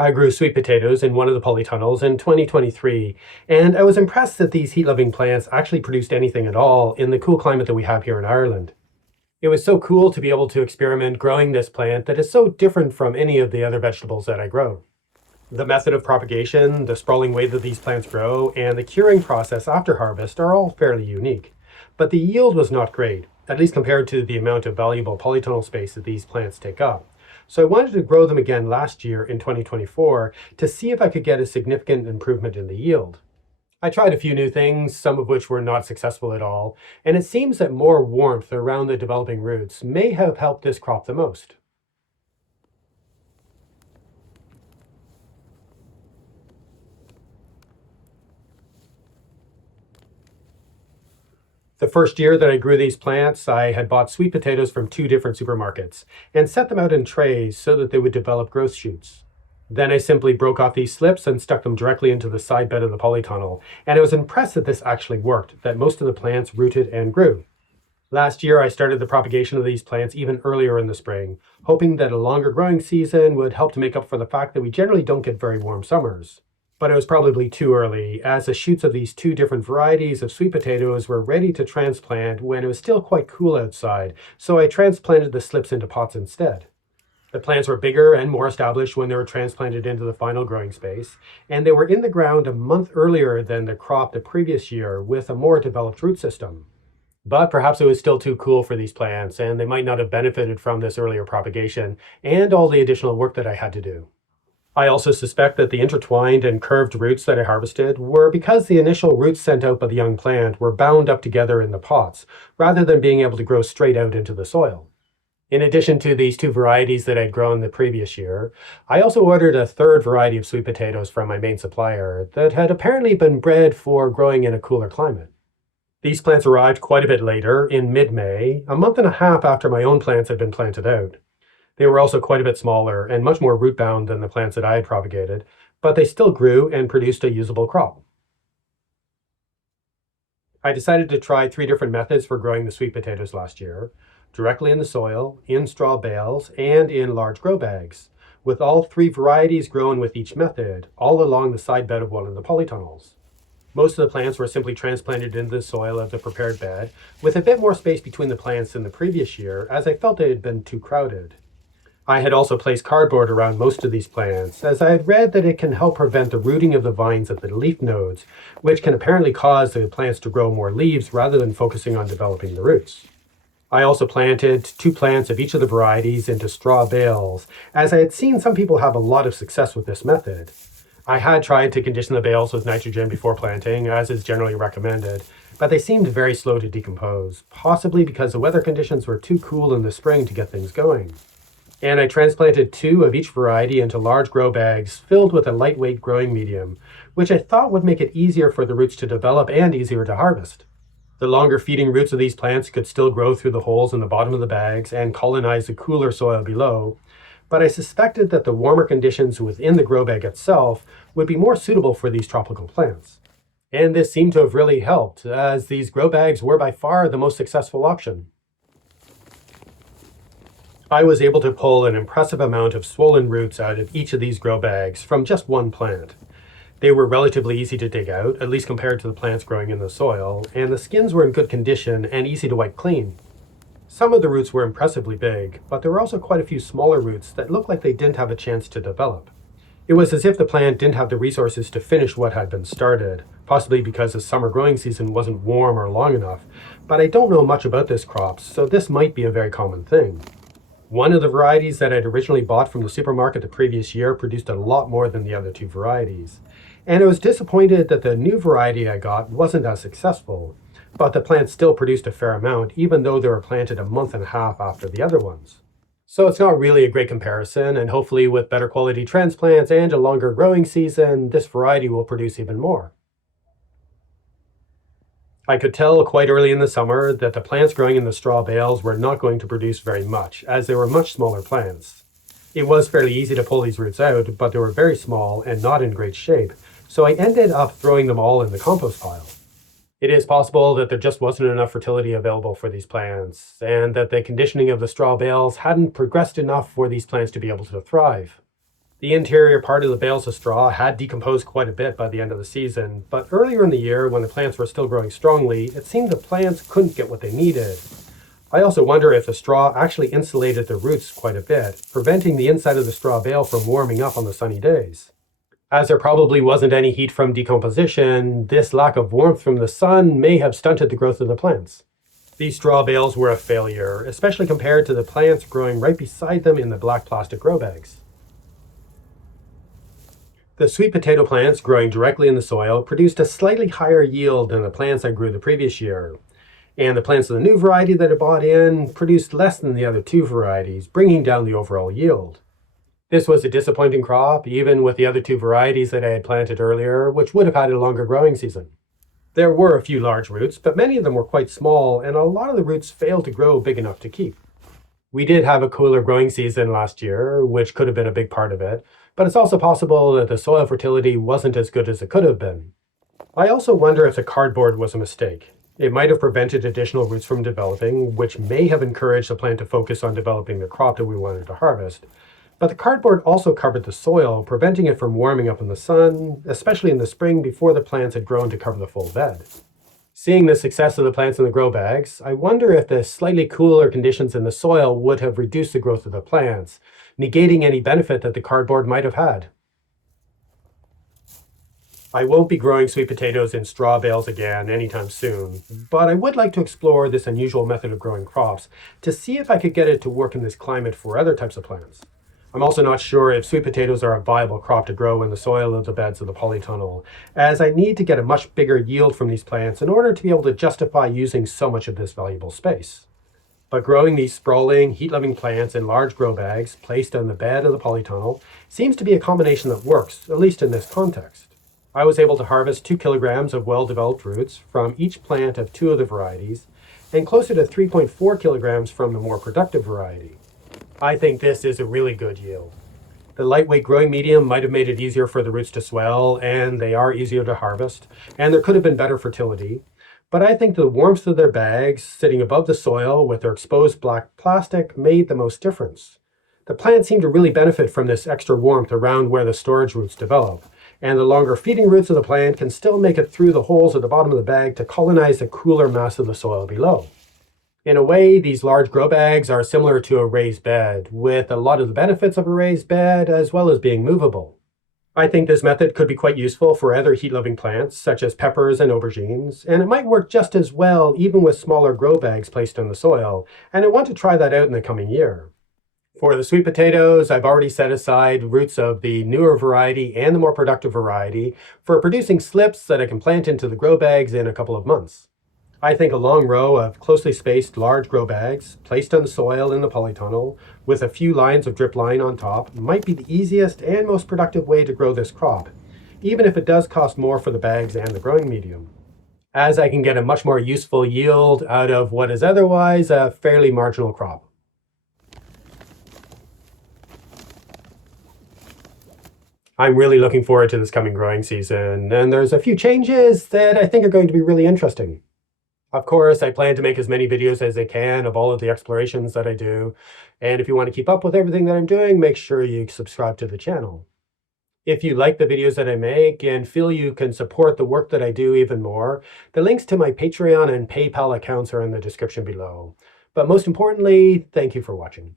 I grew sweet potatoes in one of the polytunnels in 2023, and I was impressed that these heat-loving plants actually produced anything at all in the cool climate that we have here in Ireland. It was so cool to be able to experiment growing this plant that is so different from any of the other vegetables that I grow. The method of propagation, the sprawling way that these plants grow, and the curing process after harvest are all fairly unique. But the yield was not great, at least compared to the amount of valuable polytunnel space that these plants take up. So I wanted to grow them again last year in 2024 to see if I could get a significant improvement in the yield. I tried a few new things, some of which were not successful at all, and it seems that more warmth around the developing roots may have helped this crop the most. The first year that I grew these plants, I had bought sweet potatoes from two different supermarkets and set them out in trays so that they would develop growth shoots. Then I simply broke off these slips and stuck them directly into the side bed of the polytunnel, and I was impressed that this actually worked, that most of the plants rooted and grew. Last year, I started the propagation of these plants even earlier in the spring, hoping that a longer growing season would help to make up for the fact that we generally don't get very warm summers. But it was probably too early, as the shoots of these two different varieties of sweet potatoes were ready to transplant when it was still quite cool outside, so I transplanted the slips into pots instead. The plants were bigger and more established when they were transplanted into the final growing space, and they were in the ground a month earlier than the crop the previous year with a more developed root system. But perhaps it was still too cool for these plants, and they might not have benefited from this earlier propagation and all the additional work that I had to do. I also suspect that the intertwined and curved roots that I harvested were because the initial roots sent out by the young plant were bound up together in the pots, rather than being able to grow straight out into the soil. In addition to these two varieties that I'd grown the previous year, I also ordered a third variety of sweet potatoes from my main supplier that had apparently been bred for growing in a cooler climate. These plants arrived quite a bit later, in mid-May, a month and a half after my own plants had been planted out. They were also quite a bit smaller and much more root-bound than the plants that I had propagated, but they still grew and produced a usable crop. I decided to try three different methods for growing the sweet potatoes last year: directly in the soil, in straw bales, and in large grow bags, with all three varieties grown with each method, all along the side bed of one of the polytunnels. Most of the plants were simply transplanted into the soil of the prepared bed, with a bit more space between the plants than the previous year, as I felt they had been too crowded. I had also placed cardboard around most of these plants, as I had read that it can help prevent the rooting of the vines at the leaf nodes, which can apparently cause the plants to grow more leaves rather than focusing on developing the roots. I also planted two plants of each of the varieties into straw bales, as I had seen some people have a lot of success with this method. I had tried to condition the bales with nitrogen before planting, as is generally recommended, but they seemed very slow to decompose, possibly because the weather conditions were too cool in the spring to get things going. And I transplanted two of each variety into large grow bags filled with a lightweight growing medium, which I thought would make it easier for the roots to develop and easier to harvest. The longer feeding roots of these plants could still grow through the holes in the bottom of the bags and colonize the cooler soil below, but I suspected that the warmer conditions within the grow bag itself would be more suitable for these tropical plants. And this seemed to have really helped, as these grow bags were by far the most successful option. I was able to pull an impressive amount of swollen roots out of each of these grow bags from just one plant. They were relatively easy to dig out, at least compared to the plants growing in the soil, and the skins were in good condition and easy to wipe clean. Some of the roots were impressively big, but there were also quite a few smaller roots that looked like they didn't have a chance to develop. It was as if the plant didn't have the resources to finish what had been started, possibly because the summer growing season wasn't warm or long enough, but I don't know much about this crop, so this might be a very common thing. One of the varieties that I'd originally bought from the supermarket the previous year produced a lot more than the other two varieties. And I was disappointed that the new variety I got wasn't as successful, but the plants still produced a fair amount, even though they were planted a month and a half after the other ones. So it's not really a great comparison, and hopefully with better quality transplants and a longer growing season, this variety will produce even more. I could tell quite early in the summer that the plants growing in the straw bales were not going to produce very much, as they were much smaller plants. It was fairly easy to pull these roots out, but they were very small and not in great shape, so I ended up throwing them all in the compost pile. It is possible that there just wasn't enough fertility available for these plants, and that the conditioning of the straw bales hadn't progressed enough for these plants to be able to thrive. The interior part of the bales of straw had decomposed quite a bit by the end of the season, but earlier in the year, when the plants were still growing strongly, it seemed the plants couldn't get what they needed. I also wonder if the straw actually insulated the roots quite a bit, preventing the inside of the straw bale from warming up on the sunny days. As there probably wasn't any heat from decomposition, this lack of warmth from the sun may have stunted the growth of the plants. These straw bales were a failure, especially compared to the plants growing right beside them in the black plastic grow bags. The sweet potato plants growing directly in the soil produced a slightly higher yield than the plants I grew the previous year, and the plants of the new variety that I bought in produced less than the other two varieties, bringing down the overall yield. This was a disappointing crop, even with the other two varieties that I had planted earlier, which would have had a longer growing season. There were a few large roots, but many of them were quite small, and a lot of the roots failed to grow big enough to keep. We did have a cooler growing season last year, which could have been a big part of it, but it's also possible that the soil fertility wasn't as good as it could have been. I also wonder if the cardboard was a mistake. It might have prevented additional roots from developing, which may have encouraged the plant to focus on developing the crop that we wanted to harvest. But the cardboard also covered the soil, preventing it from warming up in the sun, especially in the spring before the plants had grown to cover the full bed. Seeing the success of the plants in the grow bags, I wonder if the slightly cooler conditions in the soil would have reduced the growth of the plants, negating any benefit that the cardboard might have had. I won't be growing sweet potatoes in straw bales again anytime soon, but I would like to explore this unusual method of growing crops to see if I could get it to work in this climate for other types of plants. I'm also not sure if sweet potatoes are a viable crop to grow in the soil of the beds of the polytunnel, as I need to get a much bigger yield from these plants in order to be able to justify using so much of this valuable space. But growing these sprawling, heat-loving plants in large grow bags placed on the bed of the polytunnel seems to be a combination that works, at least in this context. I was able to harvest 2 kilograms of well-developed roots from each plant of two of the varieties, and closer to 3.4 kilograms from the more productive variety. I think this is a really good yield. The lightweight growing medium might have made it easier for the roots to swell, and they are easier to harvest, and there could have been better fertility. But I think the warmth of their bags, sitting above the soil with their exposed black plastic, made the most difference. The plants seem to really benefit from this extra warmth around where the storage roots develop, and the longer feeding roots of the plant can still make it through the holes at the bottom of the bag to colonize the cooler mass of the soil below. In a way, these large grow bags are similar to a raised bed, with a lot of the benefits of a raised bed as well as being movable. I think this method could be quite useful for other heat-loving plants, such as peppers and aubergines, and it might work just as well even with smaller grow bags placed in the soil, and I want to try that out in the coming year. For the sweet potatoes, I've already set aside roots of the newer variety and the more productive variety for producing slips that I can plant into the grow bags in a couple of months. I think a long row of closely spaced large grow bags placed on the soil in the polytunnel with a few lines of drip line on top might be the easiest and most productive way to grow this crop, even if it does cost more for the bags and the growing medium, as I can get a much more useful yield out of what is otherwise a fairly marginal crop. I'm really looking forward to this coming growing season, and there's a few changes that I think are going to be really interesting. Of course, I plan to make as many videos as I can of all of the explorations that I do. And if you want to keep up with everything that I'm doing, make sure you subscribe to the channel. If you like the videos that I make and feel you can support the work that I do even more, the links to my Patreon and PayPal accounts are in the description below. But most importantly, thank you for watching.